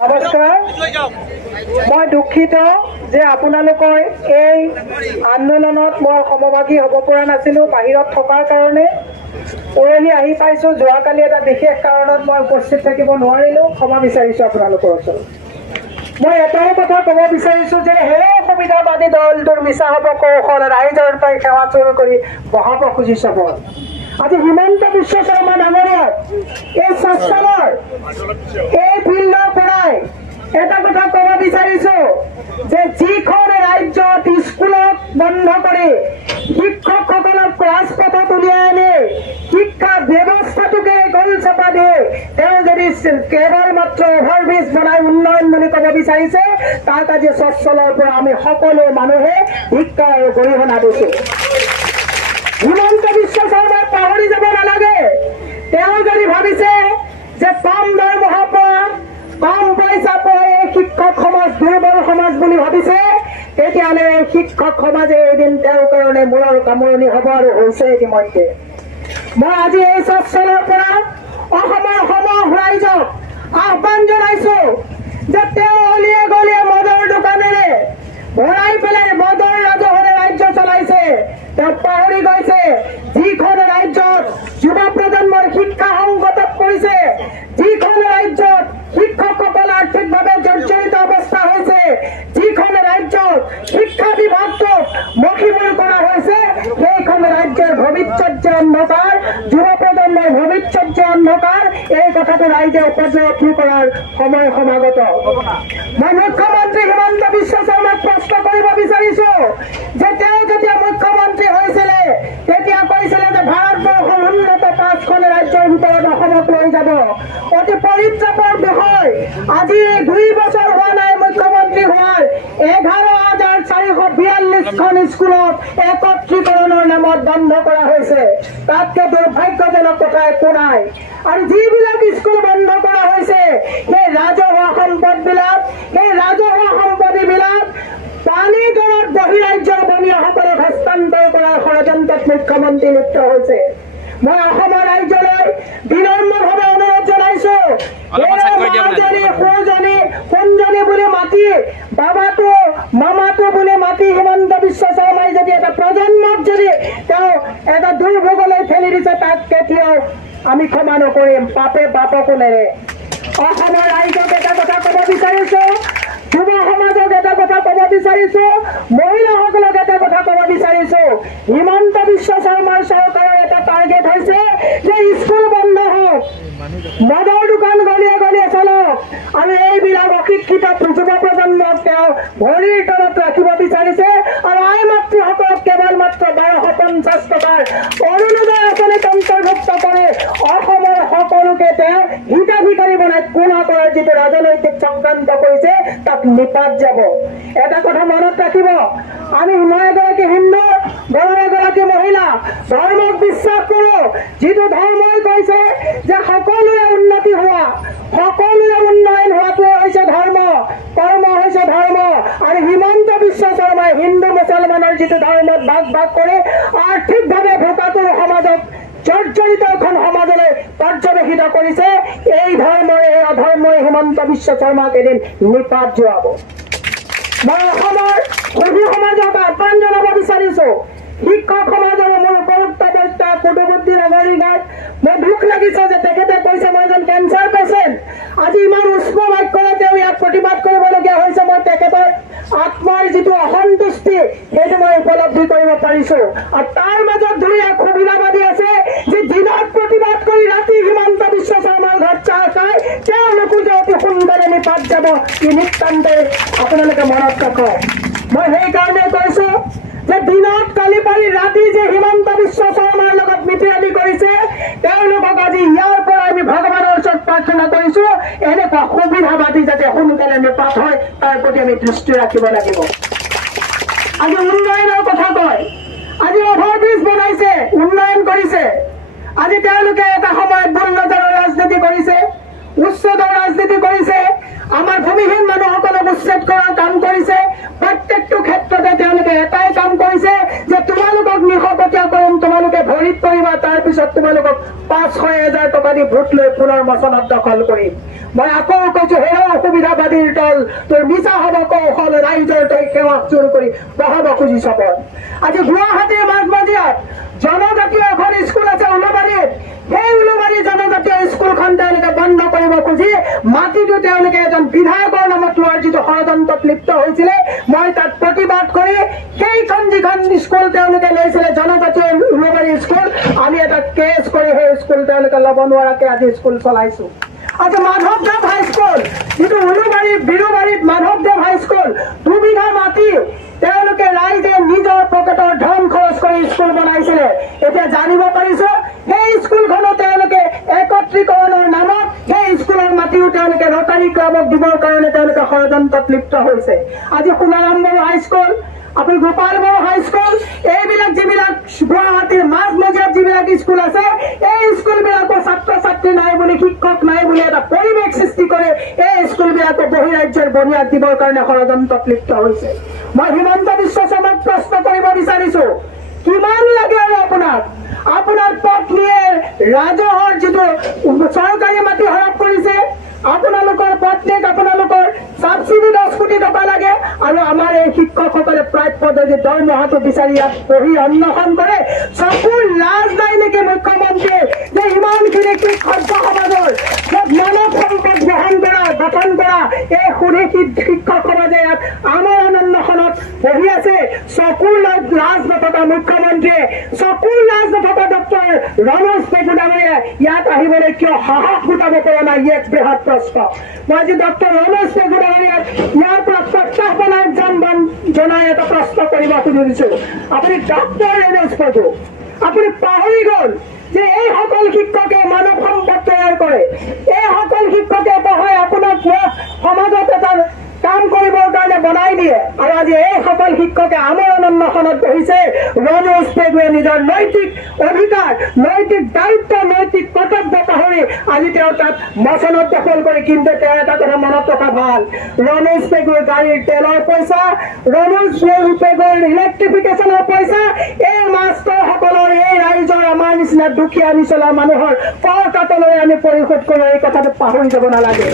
নমস্কাৰ, মই দুখিত যে আপোনালোকৰ এই আন্দোলনত মই সমভাগী হ'ব পৰা নাছিলোঁ বাহিৰত থকাৰ কাৰণে। পৰহি আহি পাইছোঁ, যোৱাকালি এটা বিশেষ কাৰণত মই উপস্থিত থাকিব নোৱাৰিলোঁ, ক্ষমা বিচাৰিছোঁ আপোনালোকৰ ওচৰত। মই এটাই কথা ক'ব বিচাৰিছোঁ যে সেই সুবিধাবাদী দলটোৰ মিছা হ'ব কৌশল ৰাইজৰ পৰা সেৱা চুৰ কৰি বহাব খুজিছ বল। আজি হিমন্ত বিশ্ব শৰ্মা ডাঙৰীয়াক এই স্বাস্থ্যৰ এই ফিল্ডৰ পৰাই এটা কথা ক'ব বিচাৰিছোঁ যে যিখন ৰাজ্যত স্কুলক বন্ধ কৰি শিক্ষকসকলক ৰাজপথত উলিয়াই আনি শিক্ষা ব্যৱস্থাটোকে গল চাপা দিয়ে তেওঁ যদি কেৱল মাত্ৰ অভাৰব্ৰিজ বনাই উন্নয়ন বুলি ক'ব বিচাৰিছে, তাক আজি স্বচ্ছলৰ পৰা আমি সকলো মানুহে শিক্ষা আৰু গৰিহণা দিছোঁ। হিমন্ত বিশ্ব শৰ্মাক পাহৰি যাব নালাগে। তেওঁ যদি ভাবিছে যে কম দৰমহা পোৱা কম পইচা পোৱা এই শিক্ষক সমাজ দুৰ্বল সমাজ বুলি ভাবিছে, তেতিয়াহ'লে এই শিক্ষক সমাজে এদিন তেওঁৰ কাৰণে মূৰৰ কামৰণি হ'ব আৰু হৈছে ইতিমধ্যে। মই আজি এই স্বচ্ছলৰ পৰা অসমৰ সমগ্ৰ ৰাইজক আহ্বান জনাইছো যে তেওঁ অলিয়ে গলিয়ে মদৰ দোকানেৰে ভৰাই পেলাই মদৰ ৰাজহৰে ৰাজ্য চলাইছে। তেওঁ পাহৰি গৈছে যিখন ৰাজ্যত যুৱ প্ৰজন্মৰ শিক্ষা সংকটত পৰিছে, যিখন ৰাজ্যত শিক্ষকসকল আৰ্থিকভাৱে জৰ্জৰিত অৱস্থা হৈছে, যিখন ৰাজ্যত শিক্ষা বিভাগটোক মষিমূৰ কৰা হৈছে, সেইখন ৰাজ্যৰ ভৱিষ্যত যে অন্ধকাৰ, যুৱ প্ৰজন্মৰ ভৱিষ্যত যে অন্ধকাৰ, এই কথাটো ৰাইজে উপলব্ধি কৰাৰ সময় সমাগত। মই মুখ্যমন্ত্ৰী হিমন্ত বিশ্ব শৰ্মাক প্ৰশ্ন কৰিব বিচাৰিছো যে তেওঁ যেতিয়া মুখ্যমন্ত্ৰী হৈছিলে তেতিয়া কৈছিলে যে ভাৰতবৰ্ষৰ উন্নত 5খন ৰাজ্যৰ ভিতৰত অসমক লৈ যাব। অতি পৰিত্ৰাপৰ বিষয়। আজি 2 বছৰ হোৱা নাই মুখ্যমন্ত্ৰী হোৱাৰ, 11,442খন স্কুলক একত্ৰীকৰণৰ নামত বন্ধ কৰা হৈছে। তাতকে দুৰ্ভাগ্যজনক কথা একো নাই। আৰু যিবিলাক স্কুল বন্ধ কৰা হৈছে সেই ৰাজহুৱা সম্পদবিলাক, সেই ৰাজহুৱা সম্পত্তিবিলাক পানী দৰত বহিৰাজ্যৰ বনীয়াসকলক হস্তান্তৰ কৰাৰ ষড়যন্ত্ৰত মুখ্যমন্ত্ৰী লিপ্ত হৈছে। মই অসমৰ ৰাজ্যলৈ বিনম্ৰভাৱে অনুৰোধ জনাইছো, সোণজনী বুলি মাতি বাবাটো মামাটো বুলি মাতি হিমন্ত বিশ্ব শৰ্মাই যদি এটা প্ৰজন্মক যদি তেওঁ এটা দুৰ্ভোগলৈ ঠেলি দিছে, তাক কেতিয়াও আমি ক্ষমা নকৰিম। পাপে বাপকো নেৰে। অসমৰ ৰাইজক এটা কথা ক'ব বিচাৰিছো, যুৱ সমাজক এটা কথা ক'ব বিচাৰিছো, মহিলাসকলক এটা কথা ক'ব বিচাৰিছো, হিমন্ত বিশ্ব শৰ্মাৰ চৰকাৰৰ এটা টাৰ্গেট হৈছে যে স্কুল বন্ধ হওক, মদৰ দোকান গলিয়ে গলিয়ে চলক, আৰু এইবিলাক অশিক্ষিত যুৱ প্ৰজন্মক তেওঁ ভৰিৰ তলত ৰাখিব বিচাৰিছে। আৰু আই মাতৃসকলক কেৱল মাত্ৰ 1250 টকাৰ অৰুণোদয় আঁচনিত অন্তৰ্ভুক্ত কৰি অসমৰ সকলোকে তেওঁ হিতাধিকাৰী বনাই কোনা কৰাৰ যিটো ৰাজনৈতিক চক্ৰান্ত কৰিছে তাক নিপাত যাব। এটা কথা মনত ৰাখিব, মই এগৰাকী হিন্দু, মই এগৰাকী মহিলা, ধৰ্মক বিশ্বাস কৰো। যিটো ধৰ্মই কৈছে যে সকলোৰে উন্নতি হোৱা, সকলোৰে উন্নয়ন হোৱাটোৱে হৈছে ধৰ্ম, কৰ্ম হৈছে ধৰ্ম। আৰু হিমন্ত বিশ্ব শৰ্মাই হিন্দু মুছলমানৰ যিটো ধৰ্মত ভাগ ভাগ কৰি আৰ্থিকভাৱে ভোকাতুৰ সমাজক জৰ্জৰিত এখন সমাজলৈ পৰ্যবেক্ষিত কৰিছে, এই ধৰ্মৰ এই অধৰ্মই হিমন্ত বিশ্ব শৰ্মাক এদিন নিপাত যোৱাব। মই অসমৰ সভ্য সমাজক আহ্বান জনাব বিচাৰিছো, শিক্ষক সমাজৰ মোৰ উপযুক্ত বক্তা কুটুবুদ্দিন নগৰীগাত মোৰ দুখ লাগিছে যে তেখেতে কৈছে মই এজন কেঞ্চাৰ পেচেণ্ট। আজি ইমান উষ্ম বাক্যৰে তেওঁ ইয়াত প্ৰতিবাদ কৰিবলগীয়া হৈছে। মই তেখেতৰ আত্মাৰ যিটো অসন্তুষ্টি সেইটো মই উপলব্ধি কৰিব পাৰিছো। আৰু তাৰ মাজত 2-1 সুবিধাবাদী আছে যে দিনত প্ৰতিবাদ কৰি ৰাতি হিমন্ত বিশ্ব শৰ্মাৰ ঘৰত চাহ খাই তেওঁলোকো যে অতি সোনকালে নিপাত যাব, ই নিতান্তে আপোনালোকে মনত ৰাখক। মই সেইকাৰণে কৈছো যে দিনত গালি পাৰি ৰাতি যে হিমন্ত বিশ্ব শৰ্মাৰ লগত মিতি আদি কৰিছে, তেওঁলোকক আজি ইয়াৰ পৰা আমি ভগৱানৰ ওচৰত প্ৰাৰ্থনা কৰিছো এনেকুৱা সুবিধাবাদী যাতে সোনকালে নিপাত হয় তাৰ প্ৰতি আমি দৃষ্টি ৰাখিব লাগিব। আজি উন্নয়নৰ কথা কয়, আজি অভাৰব্ৰিজ বনাইছে, উন্নয়ন কৰিছে। আজি তেওঁলোকে এটা সময়ত বুলডোজাৰৰ ৰাজনীতি কৰিছে, উচ্ছেদৰ ৰাজনীতি কৰিছে, আমাৰ ভূমিহীন মানুহসকলক উচ্ছেদ কৰাৰ কাম কৰিছে। প্ৰত্যেকটো ক্ষেত্ৰতে তেওঁলোকে এটাই কাম কৰিছে যে তোমালোকক নিশকতীয়া কৰিম, তোমালোকে ভৰিত পৰিবা, তাৰপিছত তোমালোকক 500-1000 টকা দি ভোট লৈ পুনৰ মচনত দখল কৰিম। মই আকৌ কৈছো সেই অসুবিধা মিছাবাদীৰ দল তোৰ মিছা হ'ব কৌশল ৰাইজৰ তই সেৱাক চুৰ কৰি বহাব খুজিছ পদ আজি গুৱাহাটীৰ মাজমজিয়াত জনজাতীয় এখন স্কুল আছে উলুবাৰীত সেই উলুবাৰী জনজাতীয় স্কুলখন তেওঁলোকে বন্ধ কৰিব খুজি মাটিটো তেওঁলোকে এজন বিধায়কৰ নামত লোৱাৰ যিটো ষড়যন্ত্ৰত লিপ্ত হৈছিলে মই তাত প্ৰতিবাদ কৰি সেইখন যিখন স্কুল তেওঁলোকে লৈছিলে জনজাতীয় উলুবাৰী স্কুল আমি এটা কেছ কৰি সেই স্কুল তেওঁলোকে ল'ব নোৱাৰাকে আজি স্কুল চলাইছো আজি মাধৱদেৱ হাইস্কুল যিটো উলুবাৰী বিৰুবাৰীত মাধৱদেৱ হাইস্কুল 2 বিঘা মাটি তেওঁলোকে ৰাইজে নিজৰ পকেটৰ ধন খৰচ কৰি স্কুল বনাইছিলে এতিয়া জানিব পাৰিছো সেই স্কুলখনো তেওঁলোকে একত্ৰীকৰণৰ নামত সেই স্কুলৰ মাটিও তেওঁলোকে ৰটাৰী ক্লাবক দিবৰ কাৰণে তেওঁলোকে ষড়যন্ত্ৰত লিপ্ত হৈছে আজি সোণাৰাম বড়ো হাইস্কুল আপুনি গোপাল বড়ো হাইস্কুল এইবিলাক যিবিলাক গুৱাহাটীৰ মাজমজিয়াত যিবিলাক স্কুল আছে এই স্কুলবিলাকৰ ছাত্ৰ ছাত্ৰী নাই বুলি শিক্ষক নাই বুলি এটা পৰিৱেশ সৃষ্টি কৰে এই স্কুলবিলাকক বহিৰাজ্যৰ বুনিয়াদ দিবৰ কাৰণে ষড়যন্ত্ৰত লিপ্ত হৈছে মই হিমন্ত বিশ্ব শৰ্মাক প্ৰশ্ন কৰিব বিচাৰিছো কিমান লাগে আৰু আপোনাৰ পত্নীয়ে ৰাজহৰ যিটো চৰকাৰী মাটি হৰপ কৰিছে আপোনালোকৰ পত্নীক আপোনালোকৰ সাবসিডি 10 কোটি টকা লাগে আৰু আমাৰ এই শিক্ষকসকলে প্ৰাপ্য যদি দৰমহাটো বিচাৰি ইয়াত পঢ়ি অন্বেষণ কৰে চকুৰ লাজ নাই নেকি মুখ্যমন্ত্ৰীয়ে যে ইমানখিনি শিক্ষক সমাজৰ মানৱ সম্পদ গঠন কৰা এই সুধী শিক্ষক সমাজে ইয়াত আমাৰ অন্বেষণত পঢ়ি আছে চকুৰ লাজ নথকা মুখ্যমন্ত্ৰীয়ে চকুৰ লাজ নথকা ডক্টৰ ৰমেশ পেগু ডাঙৰীয়াই ইয়াত আহিবলৈ কিয় সাহস গোটাব পৰা নাই এক বৃহৎ প্ৰশ্ন মই আজি ডক্টৰ ৰমেশ পেগু ডাঙৰীয়াক ইয়াৰ পৰা প্ৰত্যাহ্বান জনাই এটা প্ৰশ্ন কৰিব খুজিছো আপুনি ডক্টৰ ৰমেশ পেগু আপুনি পাহৰি গ'ল যে এই সকল শিক্ষকে মানৱ সম্পদ তৈয়াৰ কৰে এই সকল শিক্ষকে পঢ়াই আপোনাক সমাজত এটা কাম কৰিবৰ কাৰণে বনাই দিয়ে আৰু আজি এই সকল শিক্ষকে আমাৰ অন্বেষণত বহিছে ৰমেশ পেগুৱে নিজৰ নৈতিক অধিকাৰ নৈতিক দায়িত্ব নৈতিক কৰ্তব্য পাহৰি আজি তেওঁ তাত মচনত দখল কৰি কিন্তু তেওঁ এটা কথা মনত ৰখা ভাল ৰমেশ পেগুৰ গাড়ীৰ তেলৰ পইচা ৰমেশ পেগুৰ ইলেক্ট্ৰিফিকেশ্যনৰ পইচা এই মাষ্টৰসকলৰ এই ৰাইজৰ আমাৰ নিচিনা দুখীয়া নিচলা মানুহৰ কৰ কাটলৈ আমি পৰিশোধ কৰোঁ এই কথাটো পাহৰি যাব নালাগে